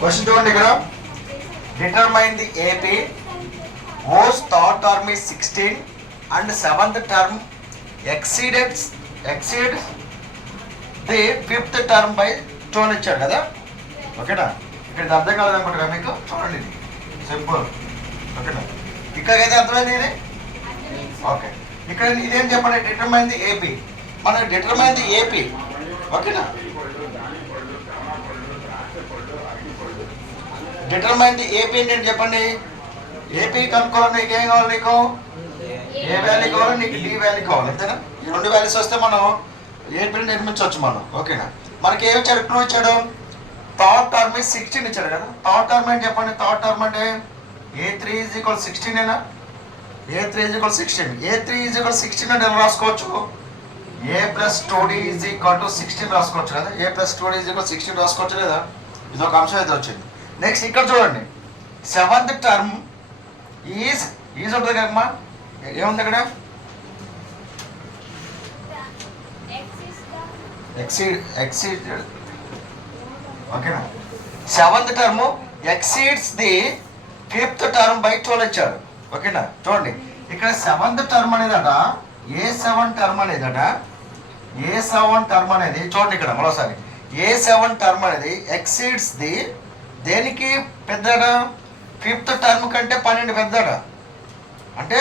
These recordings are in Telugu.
క్వశ్చన్ చూడండి ఇక్కడ. Determine the AP whose third term is 16 and seventh term exceeds the fifth term by 12 ఇచ్చాడు కదా. ఓకేనా, ఇక్కడ ఇది అర్థం కాలేదనుకుంటా మీకు. చూడండి ఇది సింపుల్. ఓకేనా, ఇక్కడికైతే అర్థమైంది ఇది. ఓకే, ఇక్కడ ఇదేం చెప్పండి, డిటర్మైన్ ది ఏపీ. మనకి డిటర్మైన్ ది ఏపీ. ఓకేనా, డిటర్మైన్ ది ఏపీ ఏంటంటే చెప్పండి. ఏపీ కనుక్కోవాలి, నీకు ఏం కావాలి, నీకు ఏ వాల్యూ కావాలి, నీకు డి వాల్యూ కావాలి, అంతేనా. ఈ రెండు వాల్యూస్ వస్తే మనం ఏపీని నిర్మించవచ్చు మనం. ఓకేనా, మనకి ఏమి ఇచ్చాడు, క్లూ ఇచ్చాడు. థర్డ్ టర్మ్ 16 ఇచ్చాడు కదా. థర్డ్ టర్మ్ ఏంటి చెప్పండి. థర్డ్ టర్మ్ అంటే A3 = 16 ఏనా. A3 = 16. A3 = 16 అంటే ఎలా రాసుకోవచ్చు, A + 2D = 16 రాసుకోవచ్చు కదా. A + 2D = 16 రాసుకోవచ్చు లేదా. ఇది ఒక అంశం అయితే వచ్చింది. నెక్స్ట్ ఇక్కడ చూడండి, సెవెంత్ టర్మ్ ఈజ్ ఉంటుంది కదమ్మా. ఏముంది అక్కడ, ఎక్సీడ్. ఓకేనా, seventh term exceeds the fifth term by 12 ఇచ్చాడు. ఓకేనా, చూడండి ఇక్కడ సెవెంత్ టర్మ్ అనేదట, A7 టర్మ్ అనేదట. A7 టర్మ్ అనేది చూడండి ఇక్కడ మరోసారి, A7 టర్మ్ అనేది ఎక్సీడ్స్ ది దేనికి పెద్దట, ఫిఫ్త్ టర్మ్ కంటే 12 పెద్దట. అంటే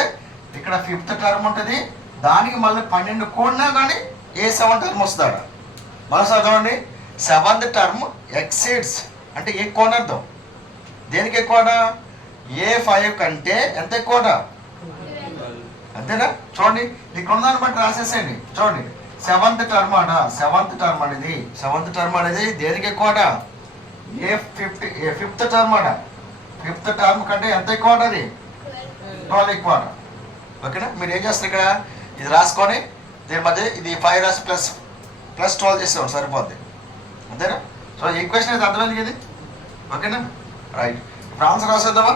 ఇక్కడ ఫిఫ్త్ టర్మ్ ఉంటుంది, దానికి మళ్ళీ 12 కూడినా కానీ A7 టర్మ్ వస్తుందట. మరోసారి చూడండి, సెవెంత్ టర్మ్ ఎక్సీడ్స్ అంటే ఎక్కువ అని అర్థం. దేనికి ఎక్కువట, A5 కంటే ఎంత ఎక్కువట, అంతేనా. చూడండి ఇక్కడ ఉందని బట్టి రాసేసేయండి. చూడండి సెవెంత్ టర్మ్ అట, సెవెంత్ టర్మ్ అనేది దేనికి ఎక్కువట, ఫిఫ్త్ టర్మ్ అట. ఫిఫ్త్ టర్మ్ కంటే ఎంత ఎక్కువ అది, 12 ఎక్కువ. ఓకేనా, మీరు ఏం చేస్తారు ఇక్కడ ఇది రాసుకొని దీని మధ్య ఇది 5 రాసి ప్లస్ 12 చేసేవాడు సరిపోద్ది, అంతేనా. సో ఈక్వేషన్ అయితే అర్థమైంది ఇది. ఓకేనా, రైట్. ఇప్పుడు ఆన్సర్ రాసేద్దామా.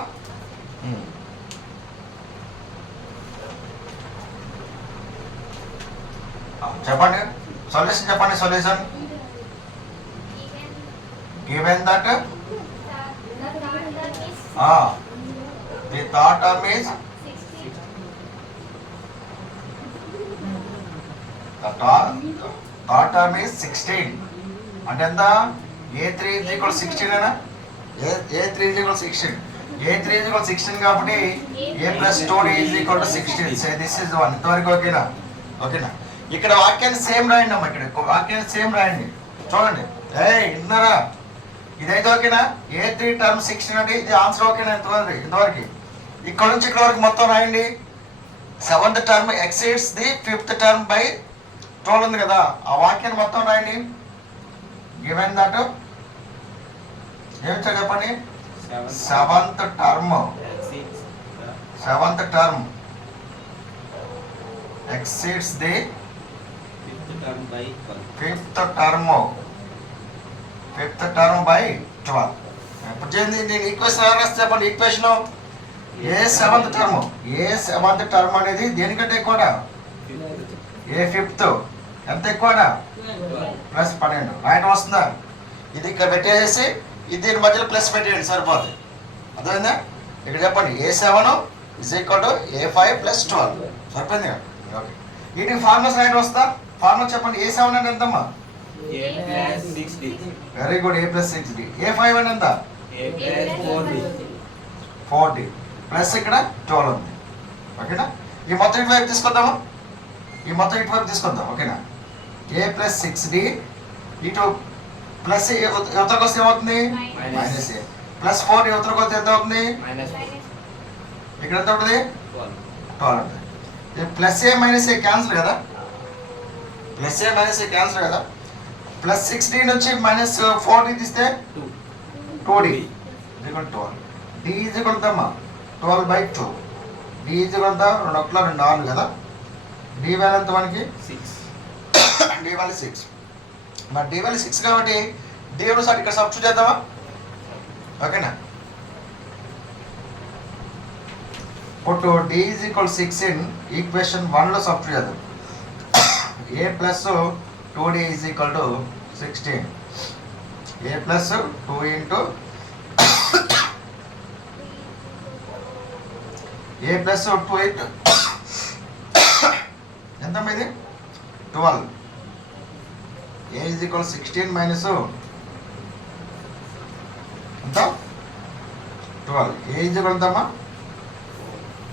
చెప్పండి సొల్యూషన్, చెప్పండి solution. Given that the third term is the third term is 16 అంటే ఎంత, A3 = 16 అనా. A3 = 16. A3 = 16 కాబట్టి A + 2D = 16. So this is 1. ఇంతవరకు ఓకేనా. ఓకేనా, ఇక్కడ వాక్యాన్ని సేమ్ రాయండి అమ్మ. ఇక్కడ వాక్యాన్ని సేమ్ రాయండి. చూడండి, విన్నారా, ఇదైతే ఓకేనా. A3 టర్మ్ 16 అంటే ఇది ఆన్సర్ ఓకేనా. ఇంతవరకు ఇక్కడ నుంచి ఇక్కడ వరకు మొత్తం రాయండి. Seventh term exceeds the fifth term by 12 ఉంది కదా, ఆ వాక్యాన్ని మొత్తం రాయండి. గివెన్ దట్ ఏమిటో చెప్పండి. Seventh term exceeds the fifth term by 12. ఇప్పుడు చేయండి, నేను ఈక్వేషన్ ఎలా రాస్తే చెప్పండి. ఈక్వేషన్ ఏ సెవెంత్ టర్మ్ అనేది దేనికంటే ఎక్కువ, ఏ ఫిఫ్త్ ఎంత ఎక్కువ, +12 రాయటం వస్తుందా. ఇది ఇక్కడ పెట్టేసి ఇది దీని మధ్యలో ప్లస్ పెట్టేయండి సరిపోతుంది. అర్థమైందా. ఇక్కడ చెప్పండి A7 = A5 + 12 సరిపోయింది. ఓకే, వీటికి ఫార్ములాస్ రాయటం వస్తుందా. ఫార్ములా చెప్పండి. A7 అంటే ఎంతమ్మా, very good, A + 6D. A5 అంటే ఎంత, A+4D ప్లస్ ఇక్కడ 12 ఉంది. ఓకేనా, ఈ మొత్తం ఇటువైపు తీసుకొద్దాము. ఓకేనా. A + 6D ఇటు ప్లస్ యువతలకు వస్తే ఏమవుతుంది, -A. +4 యువతలకు వస్తే ఎంత అవుతుంది, ఇక్కడ ఎంత ఉంటుంది, 12 ఉంటుంది. +A - A క్యాన్సిల్ కదా. +A - A క్యాన్సిల్ కదా. +6D నుంచి -4D తీస్తే 2D = 12. D = 12/2. D = 2 1 2 4 కదా. D వాల్యూ ఎంత మనకి 6. D value 6. మరి D వాల్యూ 6 కాబట్టి D సార్ ఇక్కడ సబ్స్టిట్యూట్ చేద్దామా. ఓకేనా, ఇప్పుడు D = 6 ఇన్ ఈక్వేషన్ 1 లో సబ్స్టిట్యూట్ చేద్దాం. A + 2D = 16. A + 2 × A plus 2 8 ఎంత ఇది 12. ఏ ఈజ్ ఈక్వల్ 16 మైనస్ ఎంత 12. ఏ ఈజ్ ఈక్వల్ ఎంతమ్మా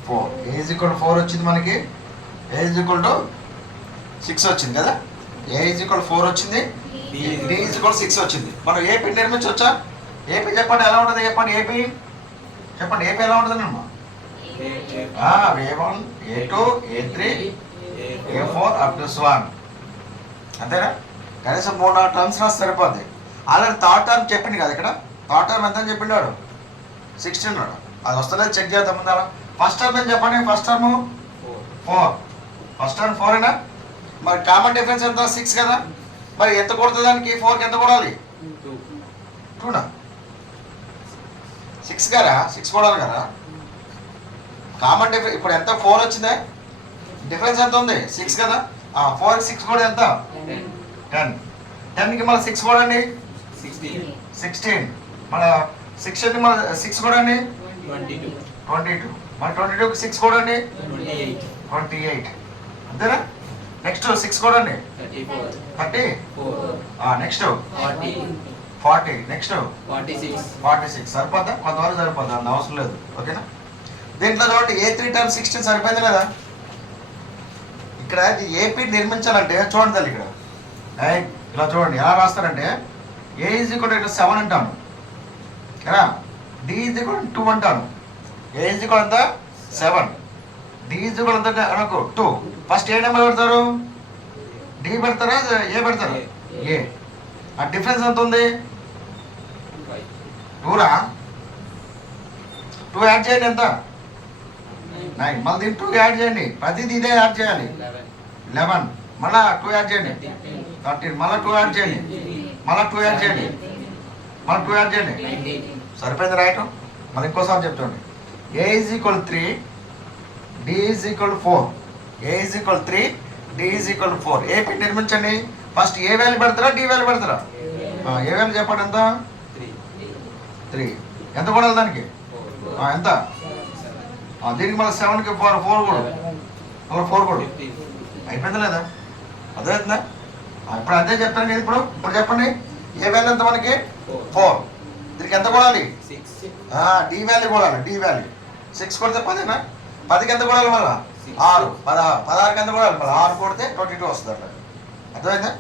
4. ఏ ఈజ్ ఈక్వల్ 4 వచ్చింది మనకి. ఏ ఈజ్ ఈక్వల్ టు 6 వచ్చింది కదా. ఏ ఈజ్ ఈక్వల్ 4 వచ్చింది. డి ఈజ్ ఈక్వల్ 6 వచ్చింది. మనం ఏపీ నిర్మించవచ్చా? ఏపీ చెప్పండి ఎలా ఉంటుంది చెప్పండి. ఏపీ చెప్పండి. ఏపీ ఎలా ఉంటుంది అమ్మా? A1 A2 A3 A4 up to 1 అంతేనా. కనీసం 3-4 టర్మ్స్ రాసి సరిపోద్ది. ఆల్రెడీ థర్డ్ టర్మ్ చెప్పింది కదా. ఇక్కడ థర్డ్ టర్మ్ ఎంత అని చెప్పిండాడు 16 అన్నాడు. అది వస్తుందో చెక్ చేద్దాం ముందు. ఫస్ట్ టర్మ్ అని చెప్పండి. First term 4. ఫస్ట్ టర్మ్ 4 మరి కామన్ డిఫరెన్స్ ఎంత 6 కదా. మరి ఎంత కొడుతుంది దానికి 4కి ఎంత కొడాలి 2నా 6 గారా 6 కొడాలి కదా. కామన్ డిఫరెన్స్ ఇప్పుడు ఎంత 4 వచ్చిందే. డిఫరెన్స్ ఎంత ఉంది 6 కదా. 4కి 6 కూడా ఎంత 10. 10కి మళ్ళీ 6 కూడా అండి 16. మన 6 అండి మన 6 కూడా అండి 22. మన 22కి 6 కూడా అండి 28 అంతేనా. నెక్స్ట్ 6 కూడా అండి 30. నెక్స్ట్ 40. నెక్స్ట్ 46. సరిపోద్దా? కొంతవరకు సరిపోద్దా, అంత అవసరం లేదు. ఓకేనా. దీంట్లో చూడండి A3 టర్మ్ 16 సరిపోయింది కదా. ఇక్కడ ఏపీ నిర్మించాలంటే చూడండి తల్లి ఇక్కడ ఇలా చూడండి ఎలా రాస్తారంటే ఏ ఈజ్ ఈక్వల్ టు 7 అంటాను కదా. డి ఈజ్ ఈక్వల్ 2 అంటాను. ఏ ఈజ్ ఈక్వల్ ఎంత 7. డి ఈజ్ ఈక్వల్ ఎంత అనుకో 2. ఫస్ట్ ఏ నెంబర్ పెడతారు? డి పెడతారా ఏ పెడతారు? ఏ. ఆ డిఫరెన్స్ ఎంత ఉంది 2రా. 2 యాడ్ చేయండి ఎంత 9. మళ్ళీ దీన్ని 2 యాడ్ చేయండి. ప్రతిదీ ఇదే యాడ్ చేయాలి 11. మళ్ళా 2 యాడ్ చేయండి 13. మళ్ళీ 2 యాడ్ చేయండి. మళ్ళీ 2 యాడ్ చేయండి. మళ్ళీ 2 యాడ్ చేయండి. సరిపోయింది రాయటం. మళ్ళీ ఇంకోసారి చెప్తాండి. A is equal 3 D is equal 4. A is equal 3 D is equal 4. AP నిర్మించండి. ఫస్ట్ ఏ వాల్యూ పెడతారా డి వాల్యూ పెడతారా? ఏ వాల్యూ చెప్పండి ఎంత 3. ఎంత కూడా దానికి ఎంత దీనికి మళ్ళీ 7కి 4 కూడా మళ్ళీ 4 కూడా అయిపోయిందా లేదా? అర్థమవుతుందా? ఇప్పుడు అదే చెప్తాను కదా. ఇప్పుడు చెప్పండి ఏ వాల్యూ ఎంత మనకి 4. దీనికి ఎంత కొడాలి డి వాల్యూ కొడాలి. డి వాల్యూ 6 కొడితే 10 10కి ఎంత కొడాలి మళ్ళీ 6. 16కి ఎంత కొడాలి మళ్ళీ 6 కొడితే 22 వస్తుంది. అట్లా అర్థమైందా?